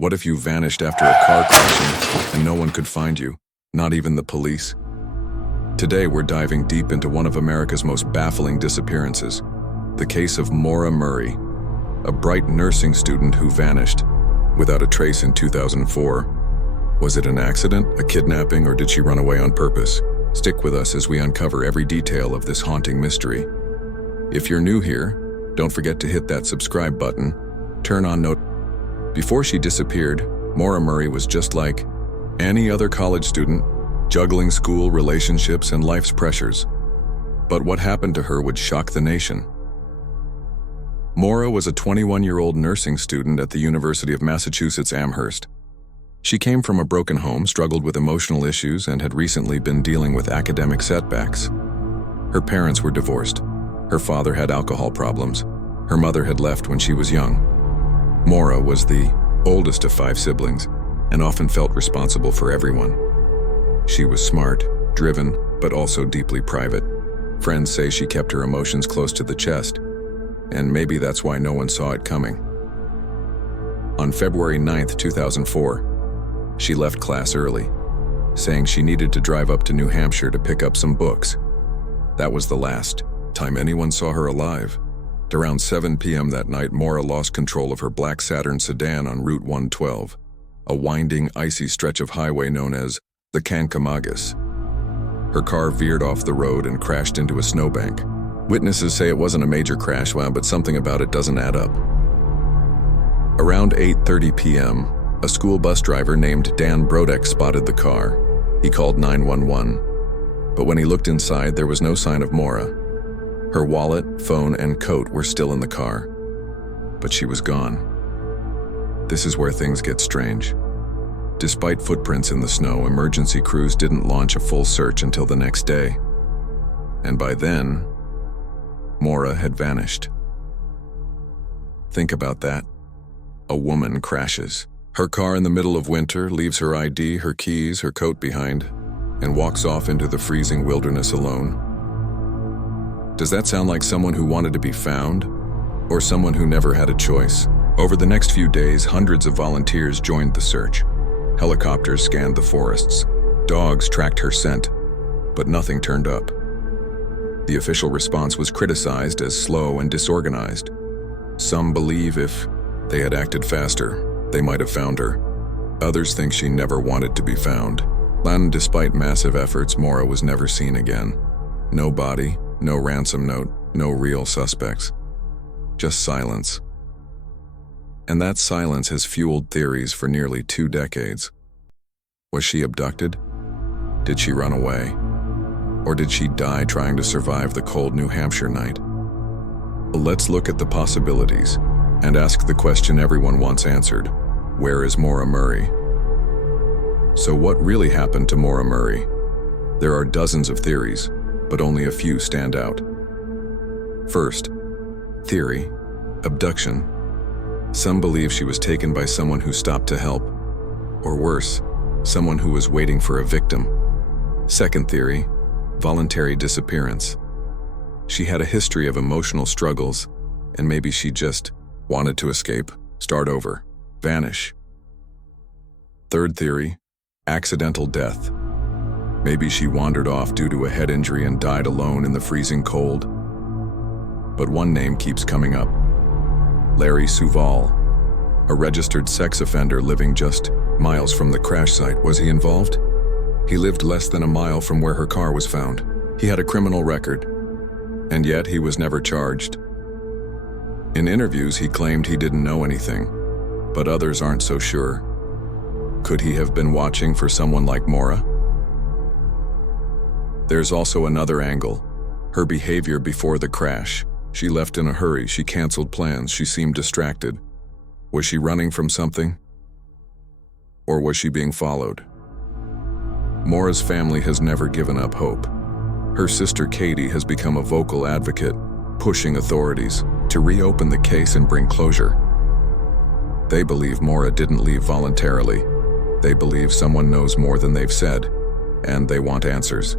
What if you vanished after a car crashing and no one could find you, not even the police? Today we're diving deep into one of America's most baffling disappearances, the case of Maura Murray, a bright nursing student who vanished without a trace in 2004. Was it an accident, a kidnapping, or did she run away on purpose? Stick with us as we uncover every detail of this haunting mystery. If you're new here, don't forget to hit that subscribe button, turn on notifications. Before she disappeared, Maura Murray was just like any other college student, juggling school, relationships, and life's pressures. But what happened to her would shock the nation. Maura was a 21-year-old nursing student at the University of Massachusetts Amherst. She came from a broken home, struggled with emotional issues, and had recently been dealing with academic setbacks. Her parents were divorced. Her father had alcohol problems. Her mother had left when she was young. Maura was the oldest of 5 siblings and often felt responsible for everyone. She was smart, driven, but also deeply private. Friends say she kept her emotions close to the chest, and maybe that's why no one saw it coming. On February 9, 2004, she left class early, saying she needed to drive up to New Hampshire to pick up some books. That was the last time anyone saw her alive. Around 7 p.m. that night, Maura lost control of her black Saturn sedan on Route 112, a winding, icy stretch of highway known as the Kankamagus. Her car veered off the road and crashed into a snowbank. Witnesses say it wasn't a major crash, but something about it doesn't add up. Around 8:30 p.m., a school bus driver named Dan Brodek spotted the car. He called 911, but when he looked inside, there was no sign of Maura. Her wallet, phone, and coat were still in the car, but she was gone. This is where things get strange. Despite footprints in the snow, emergency crews didn't launch a full search until the next day. And by then, Maura had vanished. Think about that. A woman crashes. Her car in the middle of winter, leaves her ID, her keys, her coat behind, and walks off into the freezing wilderness alone. Does that sound like someone who wanted to be found, or someone who never had a choice? Over the next few days, hundreds of volunteers joined the search. Helicopters scanned the forests. Dogs tracked her scent, but nothing turned up. The official response was criticized as slow and disorganized. Some believe if they had acted faster, they might have found her. Others think she never wanted to be found. And despite massive efforts, Maura was never seen again. No body, no ransom note, no real suspects. Just silence. And that silence has fueled theories for nearly 2 decades. Was she abducted? Did she run away? Or did she die trying to survive the cold New Hampshire night? Let's look at the possibilities and ask the question everyone wants answered. Where is Maura Murray? So what really happened to Maura Murray? There are dozens of theories, but only a few stand out. First, theory, abduction. Some believe she was taken by someone who stopped to help, or worse, someone who was waiting for a victim. Second theory, voluntary disappearance. She had a history of emotional struggles, and maybe she just wanted to escape, start over, vanish. Third theory, accidental death. Maybe she wandered off due to a head injury and died alone in the freezing cold. But one name keeps coming up. Larry Souvall, a registered sex offender living just miles from the crash site. Was he involved? He lived less than a mile from where her car was found. He had a criminal record, and yet he was never charged. In interviews, he claimed he didn't know anything, but others aren't so sure. Could he have been watching for someone like Maura? There's also another angle, her behavior before the crash. She left in a hurry, she canceled plans, she seemed distracted. Was she running from something? Or was she being followed? Maura's family has never given up hope. Her sister Katie has become a vocal advocate, pushing authorities to reopen the case and bring closure. They believe Maura didn't leave voluntarily. They believe someone knows more than they've said, and they want answers.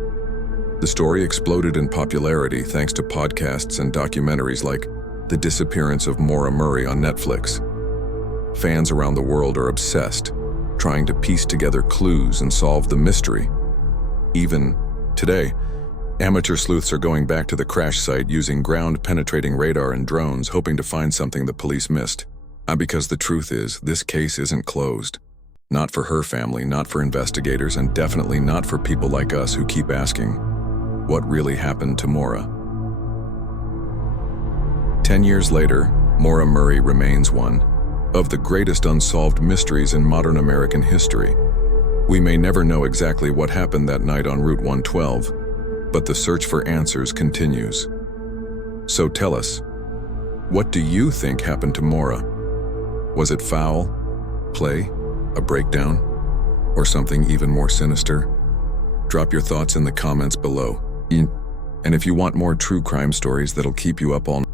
The story exploded in popularity thanks to podcasts and documentaries like The Disappearance of Maura Murray on Netflix. Fans around the world are obsessed, trying to piece together clues and solve the mystery. Even today, amateur sleuths are going back to the crash site using ground-penetrating radar and drones, hoping to find something the police missed. Because the truth is, this case isn't closed. Not for her family, not for investigators, and definitely not for people like us who keep asking, what really happened to Maura? 10 years later, Maura Murray remains one of the greatest unsolved mysteries in modern American history. We may never know exactly what happened that night on Route 112, but the search for answers continues. So tell us, what do you think happened to Maura? Was it foul play, a breakdown, or something even more sinister? Drop your thoughts in the comments below. And if you want more true crime stories that'll keep you up all night,